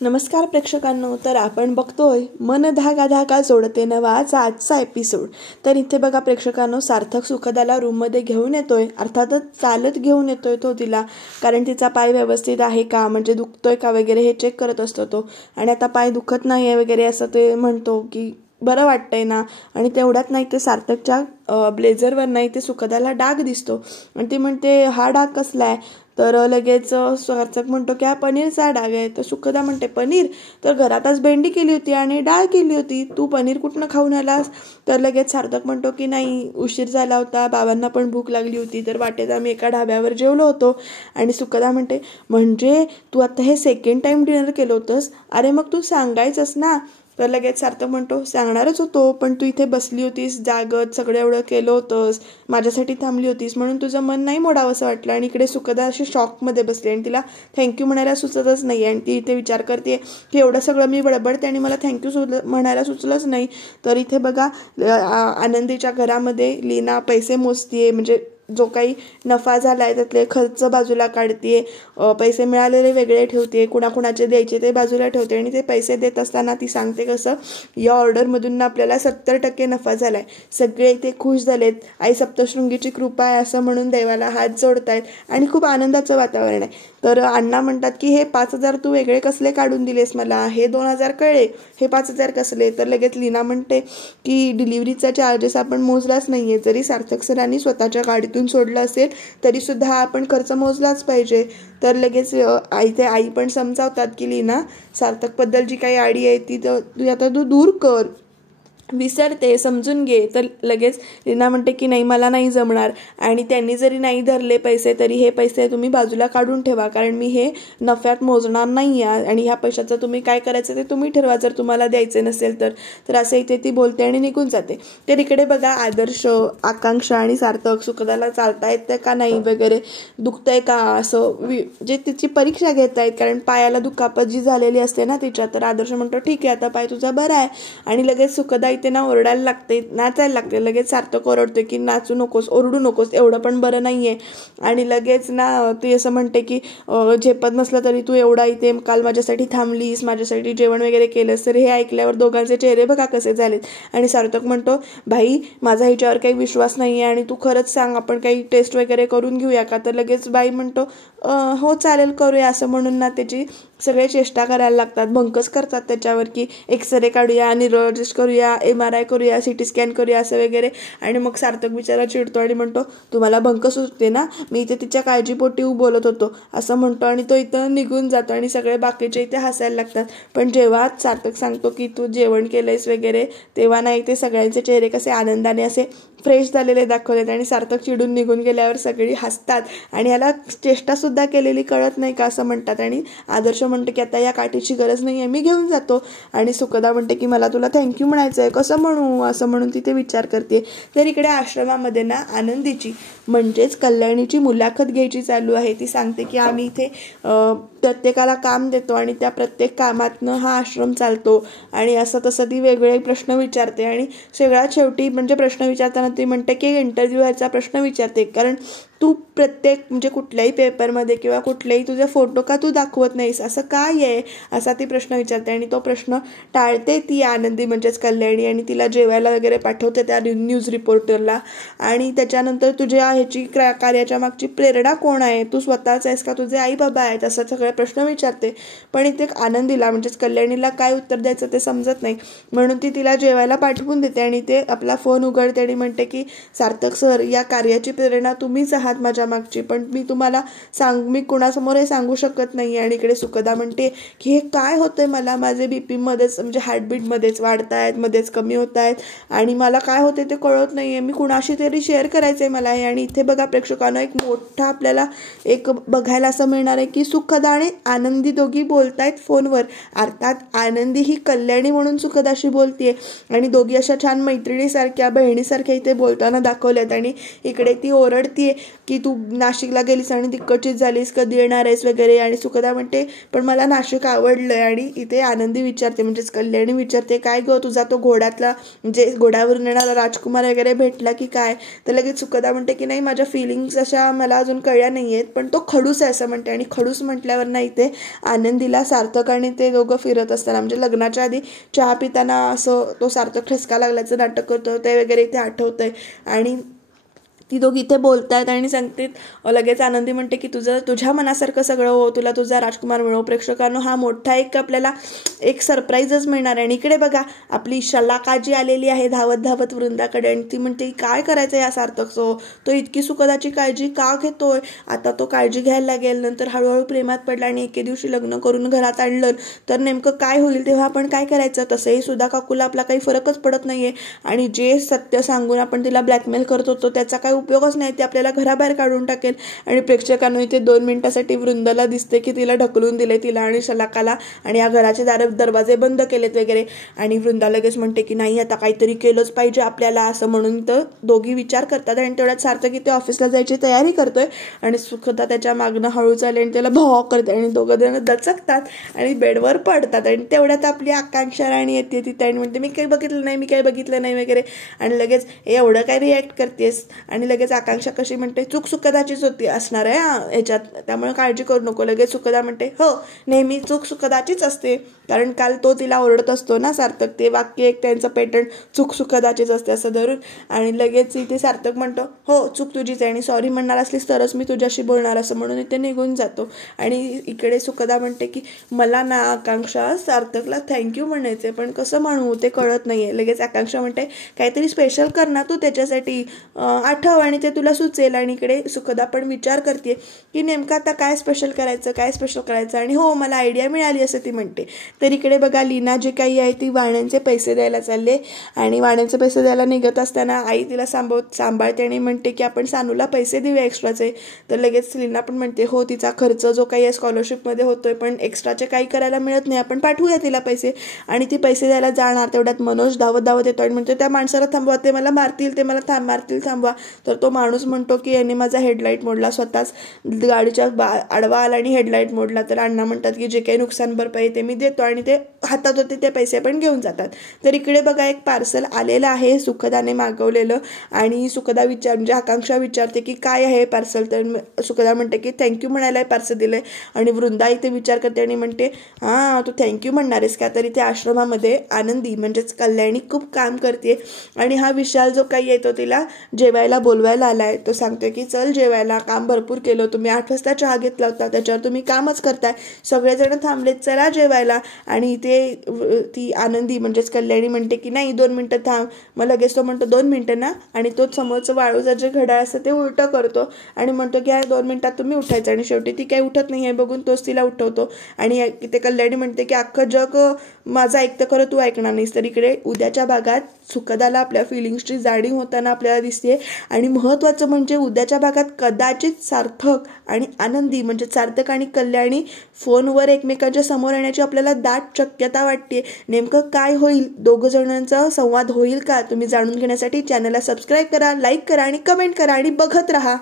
नमस्कार प्रेक्षकांनो, तर आपण बघतोय मन धागा धागा जोडते नवाचा आजचा एपिसोड. तर इथे बघा प्रेक्षकांनो, सार्थक सुखदाला रूममध्ये घेऊन येतोय. अर्थातच चालत घेऊन येतोय तो तिला, कारण तिचा पाय व्यवस्थित आहे का, म्हणजे दुखतोय का वगैरे हे चेक करत असतो तो. आणि आता पाय दुखत नाही आहे वगैरे असं ते म्हणतो की बरं वाटतंय ना. आणि तेवढ्यात नाही ते सार्थकच्या ब्लेझरवर नाही ते सुखदाला डाग दिसतो आणि ती म्हणते हा डाग कसला आहे. तर लगेच सार्थक म्हणतो की हा पनीरचा डाग आहे. तर सुखदा म्हणते पनीर, तर घरातच भेंडी केली होती आणि डाळ केली होती, तू पनीर कुठनं खाऊन आलास. तर लगेच सार्थक म्हणतो की नाही, उशीर झाला होता, बाबांना पण भूक लागली होती, तर वाटेत आम्ही एका ढाब्यावर जेवलो होतो. आणि सुखदा म्हणते म्हणजे तू आता हे सेकंड टाइम डिनर केलं होतंस, अरे मग तू सांगायचंस ना. तर लगेच सार्थक म्हणतो सांगणारच होतो, पण तू इथे बसली होतीस जागत, सगळं एवढं केलं होतंस, माझ्यासाठी थांबली होतीस, म्हणून तुझं मन नाही मोडावं असं वाटलं. आणि इकडे सुखदा अशी शॉकमध्ये बसली आणि तिला थँक्यू म्हणायला सुचतच नाही. आणि ती इथे विचार करते की एवढं सगळं मी बडबडते आणि मला थँक्यू म्हणायला सुचलंच नाही. तर इथे बघा आनंदीच्या घरामध्ये लीना पैसे मोजतीये, म्हणजे जो काही नफा झाला आहे त्यातले खर्च बाजूला काढते, पैसे मिळालेले वेगळे ठेवते, कुणाकुणाचे द्यायचे ते बाजूला ठेवते. आणि ते पैसे देत असताना ती सांगते कसं या ऑर्डरमधून आपल्याला 70% नफा झाला आहे, सगळे इथे खुश झालेत, आई सप्तशृंगीची कृपा आहे असं म्हणून देवाला हात जोडतायत आणि खूप आनंदाचं वातावरण आहे. तर अण्णा म्हणतात की हे 5,000 तू वेगळे कसले काढून दिलेस मला, हे 2,000 कळले, हे 5,000 कसले. तर लगेच लीना म्हणते की डिलिव्हरीचा चार्जेस आपण मोजलाच नाहीये, जरी सार्थक सरांनी स्वतःच्या गाडीतून सोडलं असेल तरी सुद्धा आपण खर्च मोजलाच पाहिजे. तर लगेच आई पण समजावतात की लीना, सार्थकबद्दल जी काही आडी आहे ती आता तू दूर कर, विसरते, समजून घे. तर लगेच लीना म्हणते की नाही, मला नाही जमणार, आणि त्यांनी जरी नाही धरले पैसे तरी हे पैसे तुम्ही बाजूला काढून ठेवा, कारण मी हे नफ्यात मोजणार नाही आहे आणि ह्या पैशाचं तुम्ही काय करायचं ते तुम्ही ठरवा, जर तुम्हाला द्यायचे नसेल तर असं इथे ती बोलते आणि निघून जाते. तर इकडे बघा आदर्श, आकांक्षा आणि सार्थक सुखदाला चालता येतं का नाही वगैरे, दुखतंय का असं जे तिची परीक्षा घेत आहेत, कारण पायाला दुखापत जी झालेली असते ना तिच्या. तर आदर्श म्हणतो ठीक आहे, आता पाय तुझा बरा आहे. आणि लगेच सुखदा इथे ना ओरडायला लागते, नाचायला लागते. लगेच सार्थक ओरडते की नाचू नकोस, ओरडू नकोस, एवढं पण बरं नाहीये. आणि लगेच ना ती असं म्हणते की झेपत नसलं तरी तू एवढा इथे काल माझ्यासाठी थांबलीस, माझ्यासाठी जेवण वगैरे केलंस. तर हे ऐकल्यावर दोघांचे चेहरे बघा कसे झालेत. आणि सार्थक म्हणतो भाई, माझा ह्याच्यावर काही विश्वास नाहीये आणि तू खरंच सांग, आपण काही टेस्ट वगैरे करून घेऊया का. तर लगेच बाई म्हणतो हो चालेल, करूया, असं म्हणून ना त्याची सगळे चेष्टा करायला लागतात, भंकस करतात त्याच्यावर की एक्सरे काढूया, न्यूरोलॉजिस्ट करूया, MRI करूया, CT स्कॅन करूया असं वगैरे. आणि मग सार्थक बिचारा चिडतो आणि म्हणतो तुम्हाला भंकस होते ना, मी इथे तिच्या काळजीपोटी बोलत होतो असं म्हणतो. आणि तो इथं निघून जातो आणि सगळे बाकीचे इथे हसायला लागतात. पण जेव्हा सार्थक सांगतो की तू जेवण केलंयस वगैरे, तेव्हा नाही ते सगळ्यांचे चेहरे कसे आनंदाने असे फ्रेश झालेले दाखवलेत. आणि सार्थक चिडून निघून गेल्यावर सगळी हसतात आणि याला चेष्टासुद्धा केलेली कळत नाही का असं म्हणतात. आणि आदर्श म्हणते की आता या काठीची गरज नाही आहे, मी घेऊन जातो. आणि सुखदा म्हणते की मला तुला थँक्यू म्हणायचं आहे, कसं म्हणू असं म्हणून तिथे विचार करते. तर इकडे आश्रमामध्ये ना आनंदीची म्हणजेच कल्याणीची मुलाखत घ्यायची चालू आहे. ती सांगते की आम्ही इथे प्रत्येकाला काम देतो आणि त्या प्रत्येक कामातनं हा आश्रम चालतो आणि असं तसं ती वेगवेगळे प्रश्न विचारते. आणि सगळ्यात शेवटी म्हणजे प्रश्न विचारताना ती म्हणते की इंटरव्ह्यू ह्याचा प्रश्न विचारते, कारण तू प्रत्येक म्हणजे कुठल्याही पेपरमध्ये किंवा कुठलेही तुझे फोटो का तू दाखवत नाहीस, असं काय आहे असा ती प्रश्न विचारते. आणि तो प्रश्न टाळते ती आनंदी म्हणजेच कल्याणी, आणि तिला जेवायला वगैरे पाठवते त्या न्यूज रिपोर्टरला. आणि त्याच्यानंतर तुझ्या ह्याची कार्याच्या मागची प्रेरणा कोण आहे, तू स्वतःच आहेस का तुझे आई बाबा आहेत, असं सगळे प्रश्न विचारते. पण इथे आनंदीला म्हणजेच कल्याणीला काय उत्तर द्यायचं ते समजत नाही, म्हणून ती तिला जेवायला पाठवून देते. आणि ते आपला फोन उघडते आणि म्हणते की सार्थक सर, या कार्याची प्रेरणा तुम्हीच आहात माझ्या मागची, पण मी तुम्हाला मी कुणासमोर हे सांगू शकत नाही. आणि इकडे सुखदा म्हणते की हे काय होतंय, मला माझे BP मध्येच म्हणजे हार्टबीट मध्येच वाढत आहेत, मध्येच कमी होत आहेत आणि मला काय होते ते कळत नाहीये, मी कुणाशी तरी शेअर करायचंय मला हे. आणि इथे बघा प्रेक्षकांना एक मोठा आपल्याला एक बघायला असं मिळणार आहे की सुखदा आणि आनंदी दोघी बोलतायत फोनवर. अर्थात आनंदी ही कल्याणी म्हणून सुखदाशी बोलतीये आणि दोघी अशा छान मैत्रिणीसारख्या बहिणीसारख्या इथे बोलताना दाखवल्यात. आणि इकडे ती ओरडतीये की तू नाशिकला गेलीस आणि तिकडचीच झालीस, कधी येणार आहेस वगैरे. आणि सुखदा म्हणते पण मला नाशिक आवडलंय. आणि इथे आनंदी विचारते म्हणजेच कल्याणी विचारते काय गं तुझा तो घोड्यातला म्हणजे घोड्यावरून येणारा राजकुमार वगैरे भेटला की काय. तर लगेच सुखदा म्हणते की नाही माझ्या फिलिंग्स अशा मला अजून कळल्या नाही आहेत, पण तो खडूस आहे असं म्हणते. आणि खडूस म्हटल्यावर ना इथे आनंदीला सार्थक आणि ते दोघं फिरत असताना म्हणजे लग्नाच्या आधी चहा पिताना असं तो सार्थक ठसका लागल्याचं नाटक करतो ते वगैरे इथे आठवतंय. आणि ती दोघी इथे बोलतायत आणि सांगतात लगेच आनंदी म्हणते की तुझ्या मनासारखं सगळं हो, तुला तुझा राजकुमार मिळो. प्रेक्षकांनो हा मोठा एक आपल्याला एक सरप्राईजच मिळणार आहे. आणि इकडे बघा आपली शलाकाजी आलेली आहे धावत धावत वृंदाकडे आणि ती म्हणते काय करायचं या सार्थकचं, तो इतकी सुखदाची काळजी का घेतोय, आता तो काळजी घ्यायला लागेल, नंतर हळूहळू प्रेमात पडला आणि एके दिवशी लग्न करून घरात आणलं तर नेमकं काय होईल, तेव्हा आपण काय करायचं. तसंही सुद्धा काकूला आपला काही फरकच पडत नाहीये आणि जे सत्य सांगून आपण तिला ब्लॅकमेल करत होतो त्याचा काय उपयोगच नाही, ते आपल्याला घराबाहेर काढून टाकेल. आणि प्रेक्षकांना इथे 2 मिनिटासाठी वृंदाला दिसते की तिला ढकलून दिले, तिला आणि शलाकाला, आणि या घराचे दरवाजे बंद केलेत वगैरे. आणि वृंदा लगेच म्हणते की नाही आता काहीतरी केलंच पाहिजे आपल्याला असं म्हणून तर दोघी विचार करतात. आणि तेवढ्यात सार्थक इथे ऑफिसला जायची तयारी करतोय आणि सुखदा त्याच्या मागणं हळू चालले आणि त्याला भॉ करते आणि दोघं जण दचकतात आणि बेडवर पडतात. आणि तेवढ्यात आपली आकांक्षा राणी येते तिथे आणि म्हणते मी काही बघितलं नाही वगैरे. आणि लगेच एवढं काय रिॲक्ट करतेस. आणि लगेच आकांक्षा कशी म्हणते चूक सुखदाचीच होती असणार आहे ह्याच्यात, त्यामुळे काळजी करू नको. लगेच सुखदा म्हणते हो नेहमी चूक सुखदाचीच असते, कारण काल तो तिला ओरडत असतो ना सार्थक, ते वाक्य एक त्यांचं पेटंट चूक सुखदाचीच असते असं धरून. आणि लगेच इथे सार्थक म्हणतो हो चूक तुझीच आहे आणि सॉरी म्हणणार असलीस तरच मी तुझ्याशी बोलणार असं म्हणून इथे निघून जातो. आणि इकडे सुखदा म्हणते की मला ना आकांक्षा सार्थकला थँक्यू म्हणायचे पण कसं म्हणू ते कळत नाहीये. लगेच आकांक्षा म्हणते काहीतरी स्पेशल कर ना तू त्याच्यासाठी, आठव आणि ते तुला सुचेल. आणि इकडे सुखदा पण विचार करते की नेमकं आता काय स्पेशल करायचं आणि हो मला आयडिया मिळाली असं ती म्हणते. तर इकडे बघा लीना जे काही आहे ती वाण्यांचे पैसे द्यायला चालले आणि वाण्यांचे पैसे द्यायला निघत असताना आई तिला सांभाळते आणि म्हणते की आपण सानूला पैसे देऊया एक्स्ट्राचे. तर लगेच लीना पण म्हणते हो तिचा खर्च जो काही आहे स्कॉलरशिपमध्ये होतोय पण एक्स्ट्राचे काही करायला मिळत नाही, आपण पाठवूया तिला पैसे. आणि ती पैसे द्यायला जाणार तेवढ्यात मनोज धावत येतो आणि म्हणतो त्या माणसाला थांबवा, ते मला मारतील, मारतील थांबवा. तर तो माणूस म्हणतो की याने माझा हेडलाईट मोडला, स्वतःच गाडीच्या आडवा आला आणि हेडलाईट मोडला. तर अण्णा म्हणतात की जे काही नुकसान भरपाई ते मी देतो आणि ते हातात होते ते पैसे पण घेऊन जातात. तर इकडे बघा एक पार्सल आलेलं आहे सुखदाने मागवलेलं आणि सुखदा म्हणजे आकांक्षा विचारते की काय आहे पार्सल. तर सुखदा म्हणते की थँक्यू म्हणायला पार्सल दिलंय. आणि वृंदा इथे विचार करते आणि म्हणते हां तू थँक्यू म्हणणार आहेस का. तर इथे आश्रमामध्ये आनंदी म्हणजेच कल्याणी खूप काम करते आणि हा विशाल जो काही येतो तिला जेवायला बोलवायला आलाय. तो सांगतोय की चल जेवायला, काम भरपूर केलं, तुम्ही 8 वाजता चहा घेतला होता त्याच्यावर तुम्ही कामच करताय, सगळेजण थांबलेत चला जेवायला. आणि इथे ती आनंदी म्हणजेच कल्याणी म्हणते की नाही 2 मिनिटं थांब. मग लगेच तो म्हणतो 2 मिनिटं ना, आणि तो समोरचं वाळूचं जे घड्याळ असतं ते उलटं करतो आणि म्हणतो की 2 मिनिटात तुम्ही उठायचं. आणि शेवटी ती काही उठत नाही आहे बघून तोच तिला उठवतो. आणि इथे कल्याणी म्हणते की अख्खं जग माझं ऐकतं खरं तू ऐकणार नाहीस. तर इकडे उद्याच्या भागात सुखदाला आपल्या फिलिंग्सची जाणीव होताना आपल्याला दिसते. आणि महत्त्वाचं म्हणजे उद्याच्या भागात कदाचित सार्थक आणि आनंदी म्हणजे सार्थक आणि कल्याणी फोनवर एकमेकांच्या समोर येण्याची आपल्याला दाट शक्यता वाटते. नेमकं काय होईल, दोघं जणांचा संवाद होईल का, तुम्ही जाणून घेण्यासाठी चॅनलला सबस्क्राईब करा, लाईक करा आणि कमेंट करा आणि बघत राहा.